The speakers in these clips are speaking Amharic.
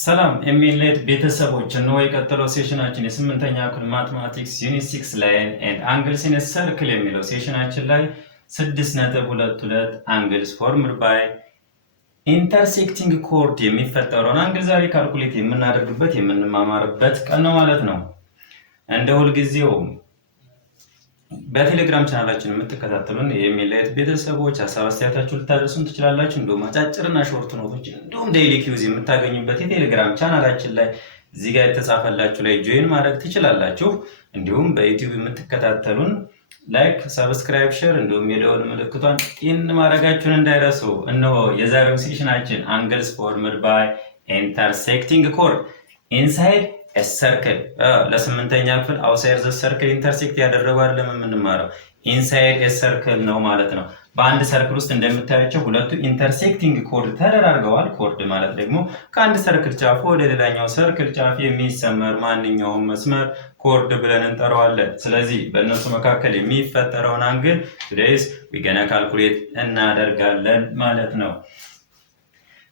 ሰላም ኤሚሌት ቤተሰቦች ነው የቀጠለው ሴሽናችን የስምንተኛ ክፍል ማትማቲክስ ዩኒት 6 ላይ ኤንድ አንግልስ ኢን ሰርክል የሚለው ሴሽናችን ላይ 6.22 አንግልስ ፎርምድ ባይ ኢንተርሴክቲንግ ኮርድ የሚፈጠረውን አንግል ዛሬ ካልኩሌት የምናደርግበት የምንማማርበት ቀን ነው ማለት ነው። እንደ ሁልጊዜው በቴሌግራም ቻናላችን የምትከታተሉን የኤሚሌት ቤተሰቦች ሐሳብ አስተያየታችሁን ልታደርሱን ትችላላችሁ። እንደውም አጫጭርና ሾርት ኖቶች እንደውም ዴይሊ ኪውዝ የምታገኙበት የቴሌግራም ቻናላችን ላይ እዚህ ጋር የተጻፈላችሁ ላይ ጆይን ማድረግ ትችላላችሁ። እንዲሁም በዩቲዩብ የምትከታተሉን ላይክ፣ ሰብስክራይብ፣ ሼር እንዲሁም የደወል ምልክቷን ጢን ማድረጋችሁን እንዳይረሱ። እነሆ የዛሬው ሴሽናችን አንግልስ ፎርምድ ባይ ኢንተርሴክቲንግ ኮርድ ኢንሳይድ ሰርክል ለስምንተኛ ክፍል አውትሳይድ ዘ ሰርክል ኢንተርሴክት ያደረጉ አይደለም የምንማረው ኢንሳይድ ሰርክል ነው ማለት ነው። በአንድ ሰርክል ውስጥ እንደምታያቸው ሁለቱ ኢንተርሴክቲንግ ኮርድ ተደራርገዋል። ኮርድ ማለት ደግሞ ከአንድ ሰርክል ጫፍ ወደ ሌላኛው ሰርክል ጫፍ የሚሰመር ማንኛውም መስመር ኮርድ ብለን እንጠራዋለን። ስለዚህ በእነሱ መካከል የሚፈጠረውን አንግል ቱዴይስ ዊ ገና ካልኩሌት እናደርጋለን ማለት ነው።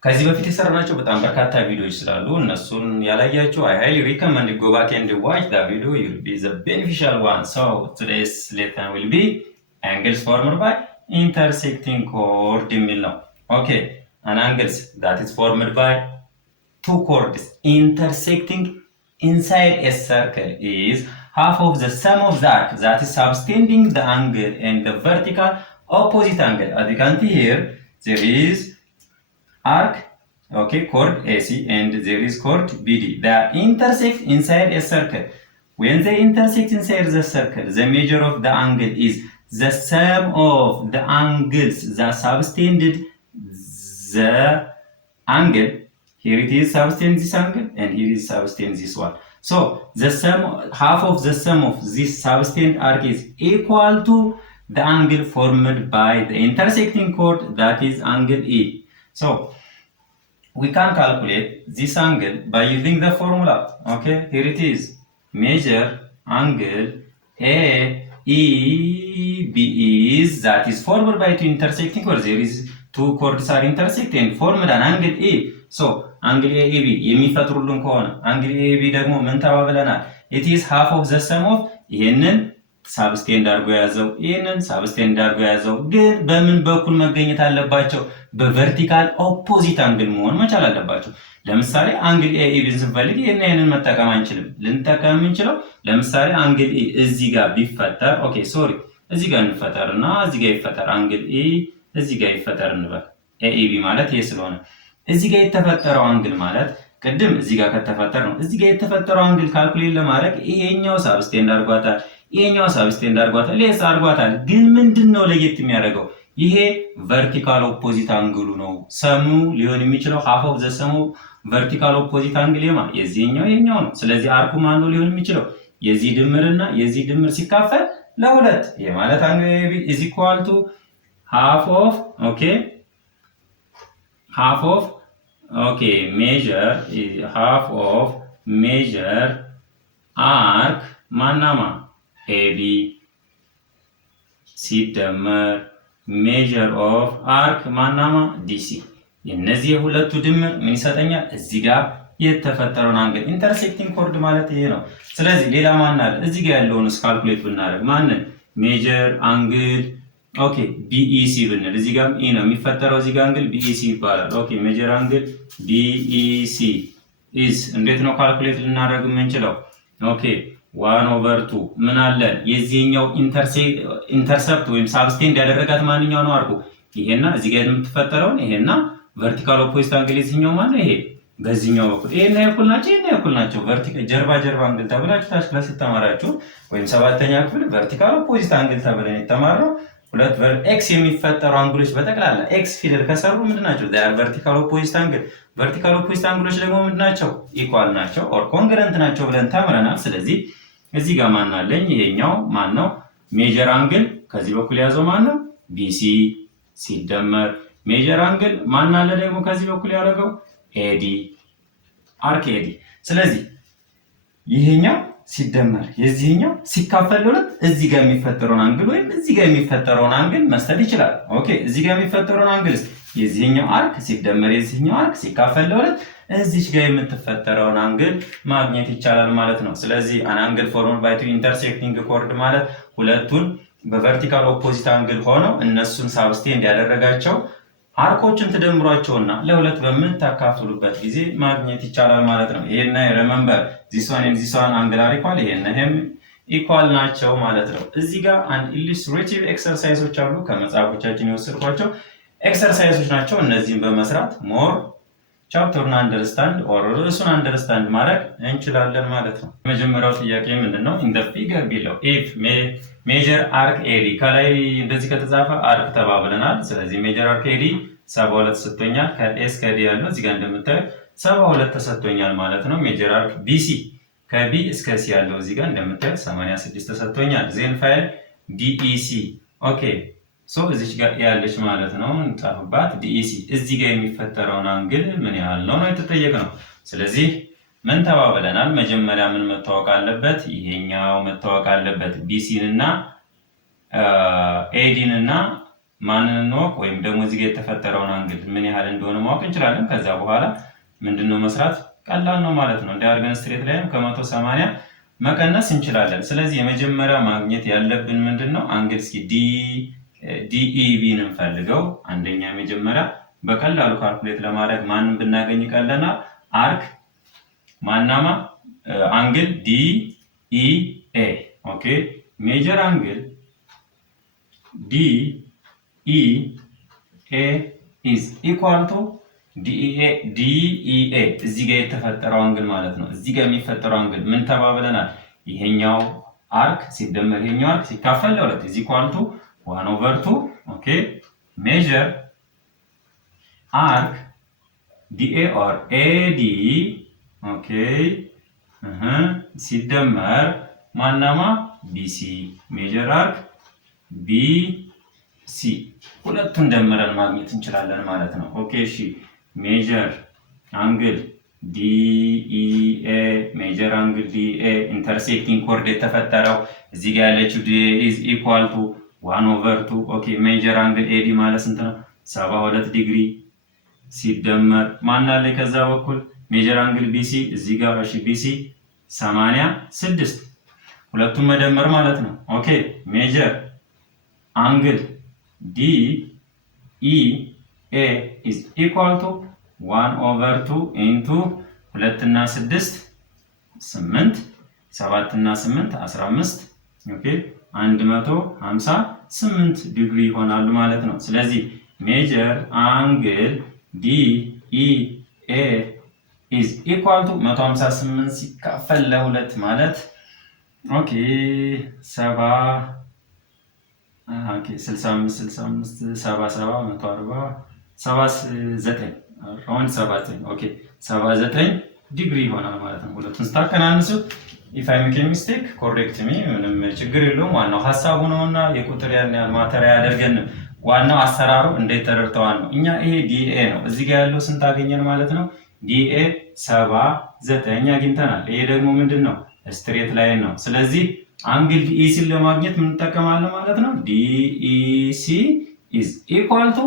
ከዚህ በፊት የሰራናቸው በጣም በርካታ ቪዲዮዎች ስላሉ እነሱን ያላያችሁ I highly recommend you go back and watch that video. You'll be the beneficial one. So today's lesson will be angles formed by intersecting chord የሚል ነው። Okay, an angles that is formed by two chords intersecting inside a circle is half of the sum of the arc that is subtending the angle and the vertical opposite angle. As you can see here, there is arc, okay, chord AC and there is chord BD. They intersect inside a circle. When they intersect inside the circle, the measure of the angle is the sum of the angles that subtended the angle. Here it is subtend this angle and here is subtend this one. So the sum, half of the sum of this subtend arc is equal to the angle formed by the intersecting chord, that is angle E. So we can calculate this angle by using the formula. Okay, here it is. Measure angle AEB is that is formed by two intersecting chords. There is two chords are intersecting and formed an angle A. So angle AEB የሚፈጥሩልን ከሆነ angle AEB ደግሞ ምን ተባብለናል? It is half of the sum of ይሄንን ሳብስቴንድ አድርጎ ያዘው ይሄንን ሳብስቴንድ አድርጎ ያዘው። ግን በምን በኩል መገኘት አለባቸው? በቨርቲካል ኦፖዚት አንግል መሆን መቻል አለባቸው። ለምሳሌ አንግል ኤኢቢን ስንፈልግ ይሄንን መጠቀም አንችልም። ልንጠቀም የምንችለው ለምሳሌ አንግል ኤ እዚህ ጋር ቢፈጠር ኦኬ ሶሪ እዚህ ጋር እንፈጠርና እዚህ ጋር ይፈጠር አንግል ኤ እዚህ ጋር ይፈጠር እንበል። ኤኢቢ ማለት ይሄ ስለሆነ እዚህ ጋር የተፈጠረው አንግል ማለት ቅድም እዚህ ጋር ከተፈጠረ ነው። እዚህ ጋር የተፈጠረው አንግል ካልኩሌት ለማድረግ ይሄኛው ሳብስቴንድ አድርጓታል ይሄኛው ሳብስቴንድ አድርጓታል ሌስ አድርጓታል። ግን ምንድነው ለየት የሚያደርገው? ይሄ ቨርቲካል ኦፖዚት አንግሉ ነው። ሰሙ ሊሆን የሚችለው half of the sum ቨርቲካል ኦፖዚት አንግል የዚህኛው ይሄኛው ነው። ስለዚህ አርኩ ማን ነው ሊሆን የሚችለው? የዚህ ድምርና የዚህ ድምር ሲካፈል ለሁለት። ይሄ ማለት አንግል AB is equal to half of okay measure half of measure arc ማናማ AB ሲደመር measure of arc ማናማ DC። የነዚህ የሁለቱ ድምር ምን ይሰጠኛል? እዚህ ጋር የተፈጠረውን አንግል ኢንተርሴክቲንግ ኮርድ ማለት ይሄ ነው። ስለዚህ ሌላ ማን አለ? እዚህ ጋር ያለውን ካልኩሌት ብናደርግ ማንን? ሜጀር አንግል ኦኬ BEC ብንል እዚህ ጋር ኢ ነው የሚፈጠረው እዚህ ጋር አንግል BEC ይባላል። ኦኬ ሜጀር አንግል BEC is እንዴት ነው ካልኩሌት ልናደርግ የምንችለው? ኦኬ 1/2 ምን አለ? የዚህኛው ኢንተርሰፕት ወይም ሳብስቴንድ ያደረጋት ማንኛው ነው? አርኩ ይሄና እዚህ ጋር የምትፈጠረውን ይሄና ቨርቲካል ኦፖዚት አንግል የዚህኛው ማለት ይሄ በዚህኛው በኩል ይሄና እኩል ናቸው። ቨርቲካል ጀርባ አንግል ተብላችሁ ታች ክላስ ተማራችሁ ወይም ሰባተኛ ክፍል ቨርቲካል ኦፖዚት አንግል ተብለን የተማረው ሁለት ኤክስ የሚፈጠሩ አንግሎች በጠቅላላ ኤክስ ፊደል ከሰሩ ምንድናቸው? ቨርቲካል ኦፖዚት አንግል። ቨርቲካል ኦፖዚት አንግሎች ደግሞ ምንድናቸው? ኢኳል ናቸው ኦር ኮንግረንት ናቸው ብለን ተምረናል። ስለዚህ እዚህ ጋር ማን አለኝ? ይሄኛው ማን ነው? ሜጀር አንግል ከዚህ በኩል ያዘው ማን ነው? BC ሲደመር ሜጀር አንግል ማን አለ ደግሞ ከዚህ በኩል ያደረገው AD አርክ AD። ስለዚህ ይሄኛው ሲደመር የዚህኛው ሲካፈል ለሁለት እዚህ ጋር የሚፈጠረውን አንግል ወይም እዚህ ጋር የሚፈጠረውን አንግል መስጠት ይችላል። ኦኬ እዚህ ጋር የሚፈጠረውን አንግል የዚህኛው አርክ ሲደመር የዚህኛው አርክ ሲካፈል ለሁለት እዚች ጋር የምትፈጠረውን አንግል ማግኘት ይቻላል ማለት ነው። ስለዚህ አን አንግል ፎርምድ ባይ ቱ ኢንተርሴክቲንግ ኮርድ ማለት ሁለቱን በቨርቲካል ኦፖዚት አንግል ሆነው እነሱን ሳብስቴንድ ያደረጋቸው አርኮችን ትደምሯቸውና ለሁለት በምታካፍሉበት ጊዜ ማግኘት ይቻላል ማለት ነው። ይሄና ሪመምበር ዚስ ዋን ኤንድ ዚስ ዋን አንግል አር ኢኳል፣ ይሄም ኢኳል ናቸው ማለት ነው። እዚህ ጋር አንድ ኢሉስትሬቲቭ ኤክሰርሳይሶች አሉ ከመጽሐፎቻችን የወሰድኳቸው ኤክሰርሳይሶች ናቸው። እነዚህን በመስራት ሞር ቻፕተሩን አንደርስታንድ ኦር ርዕሱን አንደርስታንድ ማድረግ እንችላለን ማለት ነው። የመጀመሪያው ጥያቄ ምንድነው? ኢን ዘ ፊገር ቢለው ኢፍ ሜጀር አርክ ኤዲ፣ ከላይ እንደዚህ ከተጻፈ አርክ ተባብለናል። ስለዚህ ሜጀር አርክ ኤዲ 72 ተሰጥቶኛል። ከኤ እስከ ዲ ያለው እዚህ ጋር እንደምታዩት 72 ተሰጥቶኛል ማለት ነው። ሜጀር አርክ ቢሲ ከቢ እስከ ሲ ያለው እዚህ ጋር እንደምታዩት 86 ተሰጥቶኛል። ዜን ፋይል ዲኢሲ ኦኬ ሶ እዚች ጋር ያለች ማለት ነው እንጻፍባት ዲኢሲ። እዚህ ጋር የሚፈጠረውን አንግል ምን ያህል ነው የተጠየቀው። ስለዚህ ምን ተባብለናል? መጀመሪያ ምን መታወቅ አለበት? ይሄኛው መታወቅ አለበት። ቢሲን እና ኤዲን እና ማንን ነው ወይም ደግሞ እዚህ ጋር የተፈጠረውን አንግል ምን ያህል እንደሆነ ማወቅ እንችላለን። ከዛ በኋላ ምንድነው መስራት ቀላል ነው ማለት ነው። እንዲያርገን ስትሬት ላይም ከ180 መቀነስ እንችላለን። ስለዚህ የመጀመሪያ ማግኘት ያለብን ምንድነው? አንግል እስኪ ዲኢቢን እንፈልገው። አንደኛ መጀመሪያ በቀላሉ ካልኩሌት ለማድረግ ማንን ብናገኝ ቀለናል? አርክ ማናማ አንግል ዲኢኤ ኦኬ። ሜጀር አንግል ዲኢኤ ኢዝ ኢኳል ቱ ዲኢኤ እዚህ ጋር የተፈጠረው አንግል ማለት ነው። እዚህ ጋር የሚፈጠረው አንግል ምን ተባብለናል? ይሄኛው አርክ ሲደመር ይሄኛው አርክ ሲካፈል ለሁለት ኢዝ ኢኳል ቱ 1/2 ኦኬ። ሜጀር አርክ ዲኤ ኦር ኤዲ ኦኬ ሲደመር ማናማ ቢሲ ሜጀር አርክ ቢሲ ሁለቱን ደምረን ማግኘት እንችላለን ማለት ነው። ኦኬ እሺ ሜጀር አንግል ዲኢኤ ሜጀር አንግል ዲኤ ኢንተርሴክቲንግ ኮርድ የተፈጠረው እዚህ ጋር ያለችው ዲኤ ኢዝ ኢኳል ቱ 1/2 ኦኬ። ሜጀር አንግል ኤዲ ማለት ስንት ነው? 72 ዲግሪ ሲደመር ማን አለ ከዛ በኩል ሜጀር አንግል ቢሲ እዚህ ጋር እሺ ቢሲ 86 ሁለቱም መደመር ማለት ነው። ኦኬ ሜጀር አንግል ዲኢኤ ኢዝ ኢኳል ቱ 1/2 ኢንቱ 2 እና 6 8 7 እና 8 15 ኦኬ 158 ዲግሪ ይሆናሉ ማለት ነው። ስለዚህ ሜጀር አንግል ዲኢኤ ኢዝ ኢኳል ቱ 158 ሲካፈል ለሁለት ማለት ኦኬ 65 77 140 79 አሁን 79 ኦኬ 79 ዲግሪ ይሆናል ማለት ነው። ሁለቱን ስታቀናንሱት if I make a mistake correct me ምንም ችግር የለውም። ዋናው ሐሳቡ ነውና የቁጥር ያን ያህል ማተር አያደርገንም። ዋናው አሰራሩ እንዴት ተረድተዋል ነው። እኛ ይሄ ዲኤ ነው። እዚህ ጋር ያለው ስንት አገኘን ማለት ነው? ዲኤ 79 አግኝተናል። ይሄ ደግሞ ምንድነው? ስትሬት ላይን ነው። ስለዚህ አንግል ዲኢሲ ለማግኘት ምን እንጠቀማለን ማለት ነው? ዲኢሲ is equal to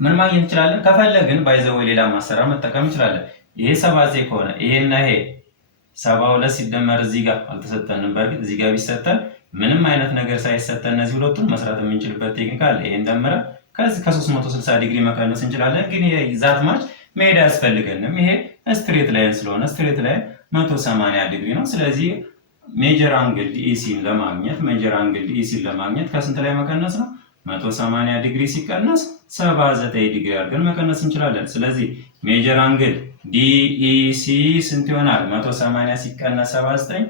ምን ማግኘት እንችላለን? ከፈለግን ባይዘው ሌላ ማሰራ መጠቀም እንችላለን። ይሄ 79 ከሆነ ይሄና ይሄ 72 ሲደመር እዚህ ጋር አልተሰጠንም። በርግጥ እዚህ ጋር ቢሰጠን ምንም አይነት ነገር ሳይሰጠን እነዚህ ሁለቱን መስራት የምንችልበት ቴክኒክ አለ። ይሄን ደምረን ከዚህ ከ360 ዲግሪ መቀነስ እንችላለን። ግን ይሄ ዛት ማች መሄድ አያስፈልገንም። ይሄ ስትሬት ላይን ስለሆነ ስትሬት ላይን 180 ዲግሪ ነው። ስለዚህ ሜጀር አንግል ዲኢሲን ለማግኘት ከስንት ላይ መቀነስ ነው? 180 ዲግሪ ሲቀነስ 79 ዲግሪ አድርገን መቀነስ እንችላለን። ስለዚህ ሜጀር አንግል ዲኢሲ ስንት ይሆናል? 180 ሲቀነስ 79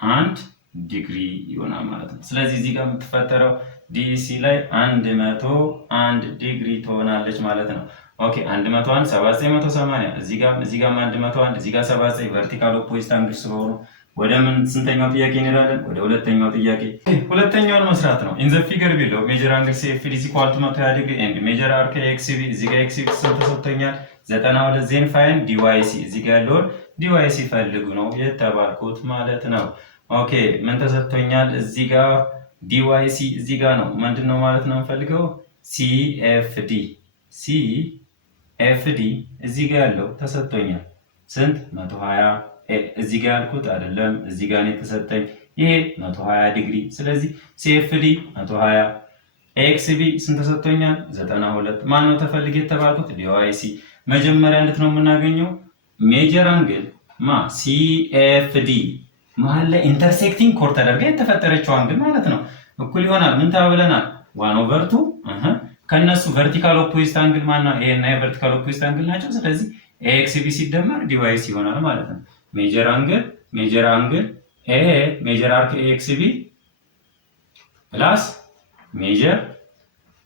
101 ዲግሪ ይሆናል ማለት ነው። ስለዚህ እዚህ ጋር የምትፈጠረው ዲኢሲ ላይ 101 ዲግሪ ትሆናለች ማለት ነው። ኦኬ 101 79 180 እዚህ ጋር 101 እዚህ ጋር 79 ቨርቲካል ኦፖዚት አንግል ስለሆኑ ወደ ምን ስንተኛው ጥያቄ እንሄዳለን? ወደ ሁለተኛው ጥያቄ። ሁለተኛውን መስራት ነው። ኢን ዘ ፊገር ቢለው ሜጀር አንግል ሲኤፍዲ ኢዝ ኢኳል ቱ 120 ዲግሪ ኤንድ ሜጀር አርክ ኤክስቢ እዚህ ጋር ኤክስቢ ተሰጥቶኛል 92 ዜን ፋይን ዲዋይሲ እዚህ ጋር ያለውን ዲዋይሲ ፈልጉ ነው የተባልኩት ማለት ነው። ኦኬ ምን ተሰጥቶኛል? እዚህ ጋር ዲዋይሲ እዚህ ጋር ነው። ምንድን ነው ማለት ነው የምፈልገው? ሲኤፍዲ ሲኤፍዲ እዚህ ጋር ያለው ተሰጥቶኛል። ስንት? 120 እዚህ ጋር ያልኩት አይደለም፣ እዚህ ጋር ነው የተሰጠኝ። ይሄ 120 ዲግሪ። ስለዚህ ሲኤፍዲ 120 ኤክስቢ ስንት ተሰጥቶኛል? 92። ማን ነው ተፈልጌ የተባልኩት? ዲዋይሲ። መጀመሪያ እንዴት ነው የምናገኘው? ሜጀር አንግል ሲኤፍዲ መሀል ላይ ኢንተርሴክቲንግ ኮር ተደርጋ የተፈጠረችው አንግል ማለት ነው እኩል ይሆናል ምን ተብለናል? 1/2 ከነሱ ቨርቲካል ኦፖዚት አንግል ማነው? ይሄ እና የቨርቲካል ኦፖዚት አንግል ናቸው። ስለዚህ ኤክስቢ ሲደመር ዲዋይሲ ይሆናል ማለት ነው። ሜጀር አንግል ሜጀር አርክ ኤክስቢ ፕላስ ሜጀር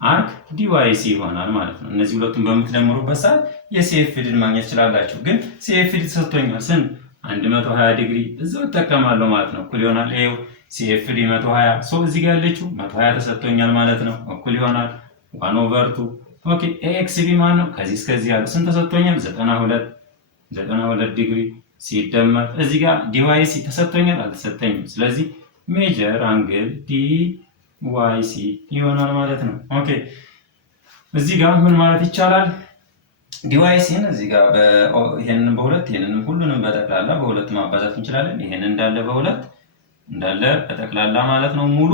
አርክ ዲዋይሲ ይሆናል ማለት ነው። እነዚህ ሁለቱን በምትደምሩበት ሰዓት የሲኤፍዲን ማግኘት ትችላላችሁ። ግን ሲኤፍዲ ተሰጥቶኛል ስንት? 120 ዲግሪ እዛው እጠቀማለሁ ማለት ነው። እኩል ይሆናል ይሄው ሲኤፍዲ 120 ሶ እዚህ ጋር ያለችው 120 ተሰጥቶኛል ማለት ነው። እኩል ይሆናል 1/2 ኦኬ። ኤክስቢ ማን ነው? ከዚህ እስከዚህ ያለው ስንት ተሰጥቶኛል? 92 ዲግሪ ሲደመር እዚህ ጋር ዲዋይሲ ተሰጥቶኛል አልተሰጠኝም። ስለዚህ ሜጀር አንግል ዲዋይሲ ይሆናል ማለት ነው። ኦኬ እዚህ ጋር ምን ማለት ይቻላል? ዲዋይሲን እዚህ ጋር ይሄንን በሁለት ይሄንን ሁሉንም በጠቅላላ በሁለት ማባዛት እንችላለን። ይሄን እንዳለ በሁለት እንዳለ በጠቅላላ ማለት ነው ሙሉ።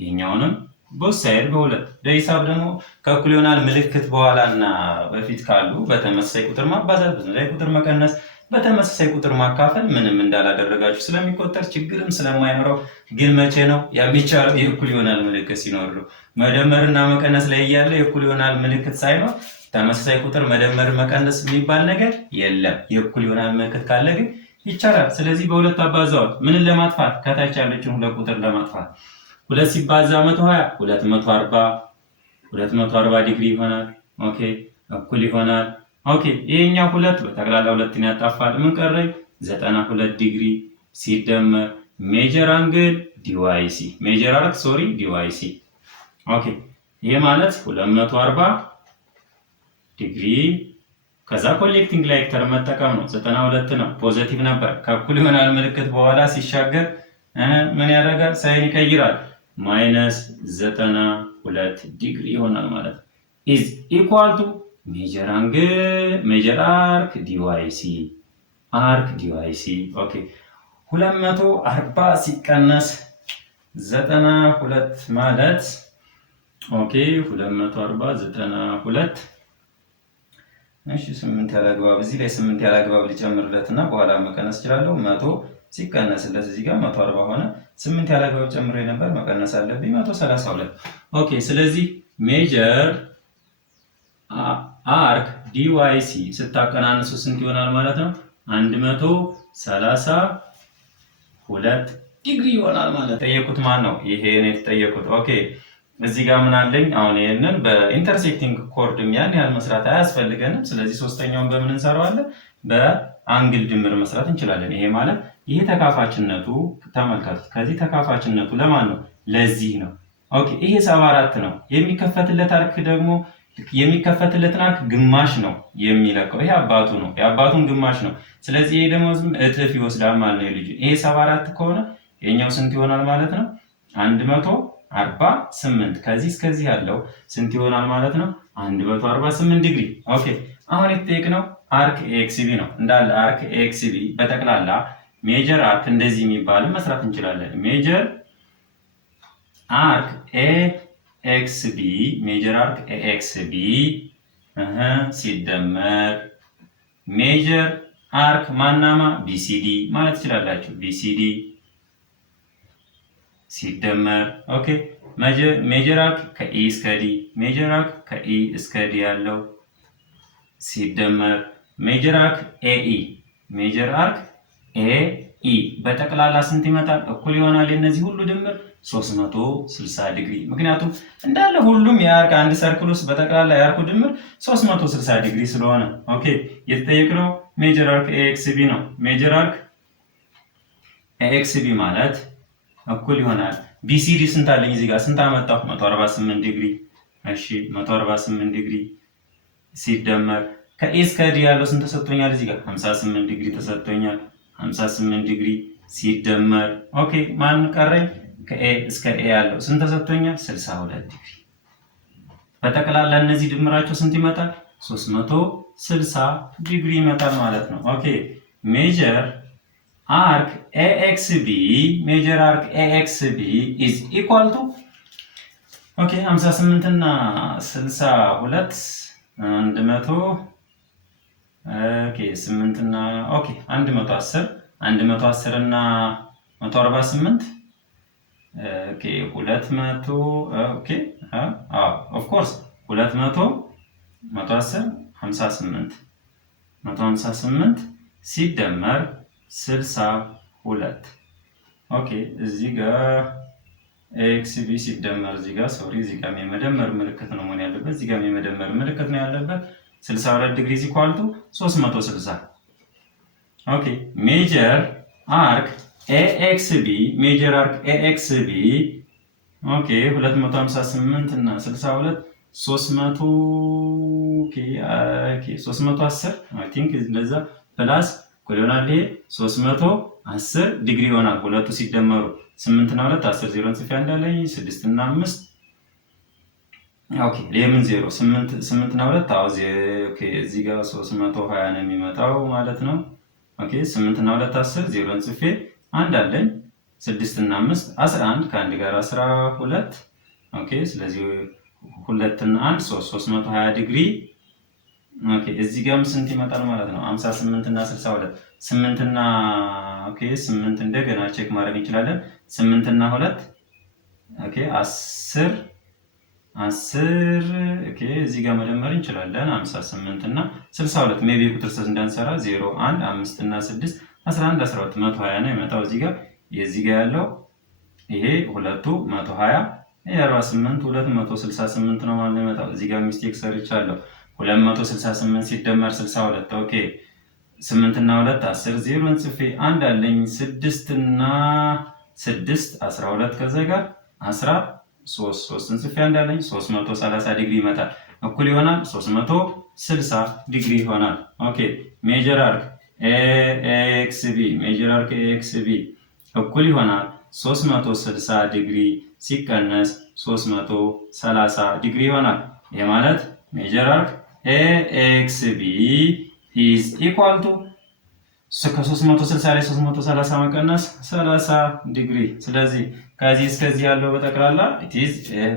ይሄኛውንም በሳይድ በሁለት በሂሳብ ደግሞ ከእኩል ይሆናል ምልክት በኋላ እና በፊት ካሉ በተመሳሳይ ቁጥር ማባዛት፣ በተመሳሳይ ቁጥር መቀነስ፣ በተመሳሳይ ቁጥር ማካፈል ምንም እንዳላደረጋችሁ ስለሚቆጠር ችግርም ስለማይኖረው ግን መቼ ነው የሚቻለው? የእኩል ይሆናል ምልክት ሲኖር ነው። መደመርና መቀነስ ላይ እያለ የእኩል ይሆናል ምልክት ሳይኖር ተመሳሳይ ቁጥር መደመር መቀነስ የሚባል ነገር የለም። የእኩል ይሆናል ምልክት ካለ ግን ይቻላል። ስለዚህ በሁለት አባዛዋል። ምንን ለማጥፋት? ከታች ያለችውን ሁለት ቁጥር ለማጥፋት። 2 ሲባዛ 120 240 ዲግሪ ይሆናል። ኦኬ እኩል ይሆናል። ኦኬ ይሄኛው ሁለት በጠቅላላ ሁለትን ያጣፋል። ምን ቀረኝ? 92 ዲግሪ ሲደመር ሜጀር አንግል ዲዋይሲ ሜጀር አርክ ዲዋይሲ። ኦኬ ይሄ ማለት 240 ዲግሪ ከዛ ኮሌክቲንግ ላይክተር መጠቀም ነው። 92 ነው ፖዚቲቭ ነበር። ከእኩል ይሆናል ምልክት በኋላ ሲሻገር ምን ያደርጋል? ሳይን ይቀይራል። -92 ዲግሪ ይሆናል ማለት ነው። ኢዝ ኢኳል ቱ ሜጀር አርክ ዲዋይሲ ኦኬ 240 ሲቀነስ 92 ማለት ኦኬ 240 92 እሺ 8 ያለ አግባብ እዚህ ላይ 8 ያለ አግባብ ሊጨምርለትና በኋላ መቀነስ እችላለሁ። 100 ሲቀነስለት እዚህ ጋር 140 ሆነ። 8 ያለ አግባብ ጨምሬ ነበር መቀነስ አለብኝ 132። ኦኬ ስለዚህ ሜጀር አርክ ዲዋይሲ ስታቀናንሱ ስንት ይሆናል ማለት ነው? 132 ዲግሪ ይሆናል ማለት ነው። ጠየቁት ማን ነው? ይሄ ነው የተጠየቁት። ኦኬ እዚህ ጋር ምን አለኝ? አሁን ይሄንን በኢንተርሴክቲንግ ኮርድ ያን ያህል መስራት አያስፈልገንም። ስለዚህ ሶስተኛውን በምን እንሰራዋለን? በአንግል ድምር መስራት እንችላለን። ይሄ ማለት ይሄ ተካፋችነቱ ተመልከቱት። ከዚህ ተካፋችነቱ ለማን ነው? ለዚህ ነው። ኦኬ ይሄ 74 ነው። የሚከፈትለት አርክ ደግሞ የሚከፈትለትን አርክ ግማሽ ነው የሚለቀው። ይሄ አባቱ ነው፣ የአባቱን ግማሽ ነው። ስለዚህ ይሄ ደግሞ እጥፍ ይወስዳል ማለት ነው። ልጅ ይሄ 74 ከሆነ የኛው ስንት ይሆናል ማለት ነው? 148 ከዚህ እስከዚህ ያለው ስንት ይሆናል ማለት ነው? 148 ዲግሪ። ኦኬ አሁን የተጠየቅነው አርክ ኤክስቢ ነው። እንዳለ አርክ ኤክስቢ በጠቅላላ ሜጀር አርክ እንደዚህ የሚባልን መስራት እንችላለን። ሜጀር አርክ ኤክስቢ ሲደመር ሜጀር አርክ ማናማ ቢሲዲ ማለት ትችላላችሁ። ቢሲዲ ሲደመር ኦኬ ሜጀር አርክ ከኢ እስከ ዲ እስከ ዲ ያለው ሲደመር ሜጀር አርክ ኤኢ በጠቅላላ ስንት ይመጣል? እኩል ይሆናል የነዚህ ሁሉ ድምር 360 ዲግሪ። ምክንያቱም እንዳለ ሁሉም የአርክ አንድ ሰርክል ውስጥ በጠቅላላ የአርኩ ድምር 360 ዲግሪ ስለሆነ ኦኬ የተጠየቅነው ሜጀር አርክ ኤክስቢ ነው። ሜጀር አርክ ኤክስቢ ማለት እኩል ይሆናል ቢሲዲ ስንት አለኝ እዚህ ጋር ስንት አመጣሁ? 148 ዲግሪ። እሺ 148 ዲግሪ ሲደመር ከኤ እስከ ዲ ያለው ስንት ተሰጥቶኛል? እዚህ ጋር 58 ዲግሪ ተሰጥቶኛል። 58 ዲግሪ ሲደመር ኦኬ ማን ቀረኝ? ከኤ እስከ ኤ ያለው ስንት ተሰጥቶኛል? 62 ዲግሪ። በጠቅላላ እነዚህ ድምራቸው ስንት ይመጣል? 360 ዲግሪ ይመጣል ማለት ነው። ኦኬ ሜጀር አርክ ኤኤክስቢ ሜጀር አርክ ኤኤክስቢ ኢዝ ኢኳል ቱ ኦኬ 58 እና 62 100 ኦኬ 8 እና ኦኬ 110 እና 148 ኦኬ 200 ኦኬ ኦፍ ኮርስ 200 110 158 ሲደመር 62 ኦኬ እዚህ ጋር ኤክስቢ ሲደመር እዚህ ጋር ሶሪ እዚህ ጋር የመደመር ምልክት ነው መሆን ያለበት። እዚህ ጋር የመደመር ምልክት ነው ያለበት። 62 ዲግሪ ኢኳል ቱ 360 ኦኬ ሜጀር አርክ ኤኤክስቢ ሜጀር አርክ ኤኤክስቢ ኦኬ 258 እና 62 300 ኦኬ 310 አይ ቲንክ እንደዛ ፕላስ ኮሎናል ይሄ 310 ዲግሪ ይሆናል። ሁለቱ ሲደመሩ 8 እና 2 10 0 ጽፌ እንዳለኝ 6 እና 5 ኦኬ ለምን 0 8 እና 2 አው ኦኬ እዚህ ጋር 320 ነው የሚመጣው ማለት ነው። ኦኬ 8 እና 2 10 0 ጽፌ አንድ አለኝ 6 እና 5 11 ከአንድ ጋር 12 ኦኬ ስለዚህ 2 እና 1 320 ዲግሪ ኦኬ እዚህ ጋርም ስንት ይመጣል ማለት ነው? 58 እና 62 8 እና ኦኬ 8 እንደገና ቼክ ማድረግ እንችላለን። 8 እና 2 ኦኬ 10 ኦኬ እዚህ ጋር መደመር እንችላለን። 58 እና 62 ሜቢ ቁጥር ሰስ እንዳንሰራ 0 1 5 እና 6 11 12 120 ነው የመጣው። እዚህ ጋር የዚህ ጋር ያለው ይሄ ሁለቱ 120 ይሄ 48 268 ነው ማለት ነው የመጣው። እዚህ ጋር ሚስቴክ ሰርቻለሁ። 268 ሲደመር 62 ኦኬ 8 እና 2 10 0 ጽፌ አንድ አለኝ 6 እና 6 12 ከዛ ጋር 13 ጽፌ አንድ አለኝ 330 ዲግሪ ይመጣል። እኩል ይሆናል 360 ዲግሪ ይሆናል። ኦኬ ሜጀር አርክ ኤኤክስቢ ሜጀር አርክ ኤኤክስቢ እኩል ይሆናል 360 ዲግሪ ሲቀነስ 330 ዲግሪ ይሆናል። ይሄ ማለት ሜጀር አርክ ኤኤክስቢ ኢዝ ኢኳል ቱ ከ360 ላይ 330 መቀነስ 30 ዲግሪ። ስለዚህ ከዚህ እስከዚህ ያለው በጠቅላላ ኢዝ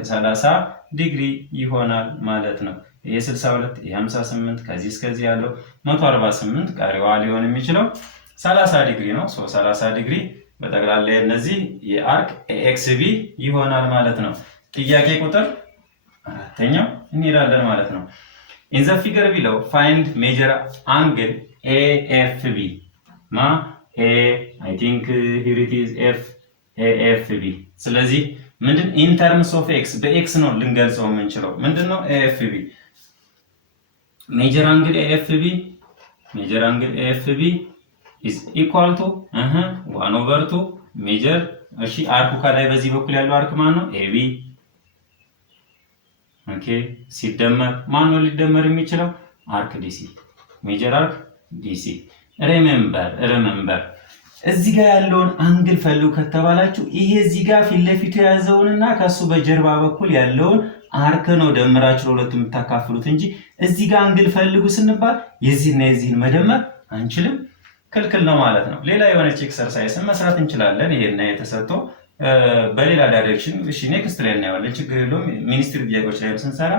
30 ዲግሪ ይሆናል ማለት ነው። ይሄ 62 ይሄ 58 ከዚህ እስከዚህ ያለው 148 ቀሪዋ ሊሆን የሚችለው 30 ዲግሪ ነው። 30 ዲግሪ በጠቅላላ እነዚህ የአርክ ኤኤክስቢ ይሆናል ማለት ነው። ጥያቄ ቁጥር 4ኛው እንሄዳለን ማለት ነው። In the figure below, find major angle AFB. Ma A, I think here it is F AFB. ስለዚህ ምንድን in terms of x በx ነው ልንገልጸው የምንችለው ምንድነው AFB major angle AFB is equal to 1/2 major እሺ አርኩ ከላይ በዚህ በኩል ያለው አርክ ማን ነው? AB ኦኬ ሲደመር ማን ነው ሊደመር የሚችለው? አርክ ዲሲ ሜጀር አርክ ዲሲ። ሪሜምበር እዚህ ጋር ያለውን አንግል ፈልጉ ከተባላችሁ ይሄ እዚህ ጋር ፊት ለፊቱ የያዘውንና ከሱ በጀርባ በኩል ያለውን አርክ ነው ደምራችሁ ለሁለቱ የምታካፍሉት እንጂ እዚህ ጋር አንግል ፈልጉ ስንባል የዚህና የዚህን መደመር አንችልም፣ ክልክል ነው ማለት ነው። ሌላ የሆነች ኤክሰርሳይስን መስራት እንችላለን። ይሄና የተሰጠው በሌላ ዳይሬክሽን እሺ ኔክስት ላይ እናየዋለን። ችግር የለውም። ሚኒስትሪ ጥያቄዎች ላይ ስንሰራ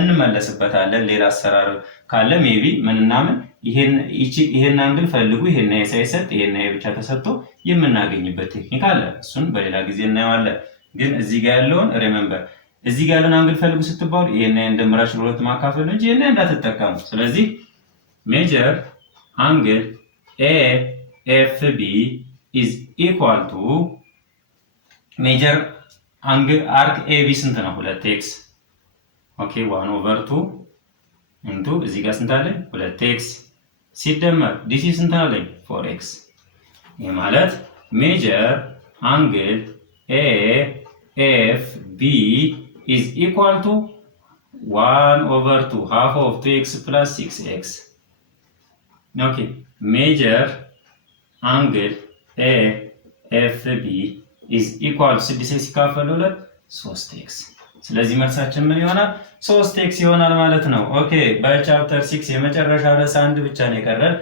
እንመለስበታለን። ሌላ አሰራር ካለ ሜቢ ምንናምን ይሄን አንግል ፈልጉ ይሄን ሳይሰጥ ይሄን ብቻ ተሰጥቶ የምናገኝበት ቴክኒክ አለ። እሱን በሌላ ጊዜ እናየዋለን። ግን እዚህ ጋር ያለውን ሪሜምበር እዚህ ጋር ያለውን አንግል ፈልጉ ስትባሉ ይሄን እንደምራችሁ ለሁለት ማካፈል እንጂ ይሄን እንዳትጠቀሙ። ስለዚህ ሜጀር አንግል AFB is equal to ሜጀር አንግል አርክ AB ስንት ነው? 2x ኦኬ 1/2 ኢንቱ እዚህ ጋር ስንት አለ? 2x ሲደመር ዲሲ ስንት አለኝ? 4x። ይሄ ማለት ሜጀር አንግል AFB is equal to 1/2 half of 2x plus 6x. ኦኬ ሜጀር አንግል AFB ኢዝ ኢኳል 6 ሲካፈል 2 3x። ስለዚህ መልሳችን ምን ይሆናል? 3x ይሆናል ማለት ነው። ኦኬ በቻፕተር 6 የመጨረሻ ርዕስ አንድ ብቻ ነው የቀረን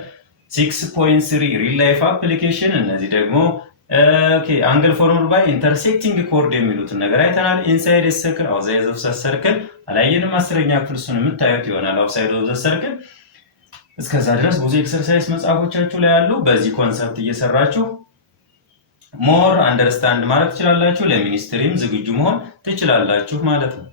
6.3 ሪል ላይፍ አፕሊኬሽን። እነዚህ ደግሞ ኦኬ አንግል ፎርምድ ባይ ኢንተርሴክቲንግ ኮርድ የሚሉትን ነገር አይተናል። ኢንሳይድ ሰርክል አውትሳይድ ኦፍ ሰርክል አላየንም። 10ኛ ክፍል እሱን የምታዩት ይሆናል። አውትሳይድ ኦፍ ሰርክል እስከዛ ድረስ ብዙ ኤክሰርሳይዝ መጽሐፎቻችሁ ላይ ያሉ በዚህ ኮንሰፕት እየሰራችሁ ሞር አንደርስታንድ ማለት ትችላላችሁ። ለሚኒስትሪም ዝግጁ መሆን ትችላላችሁ ማለት ነው።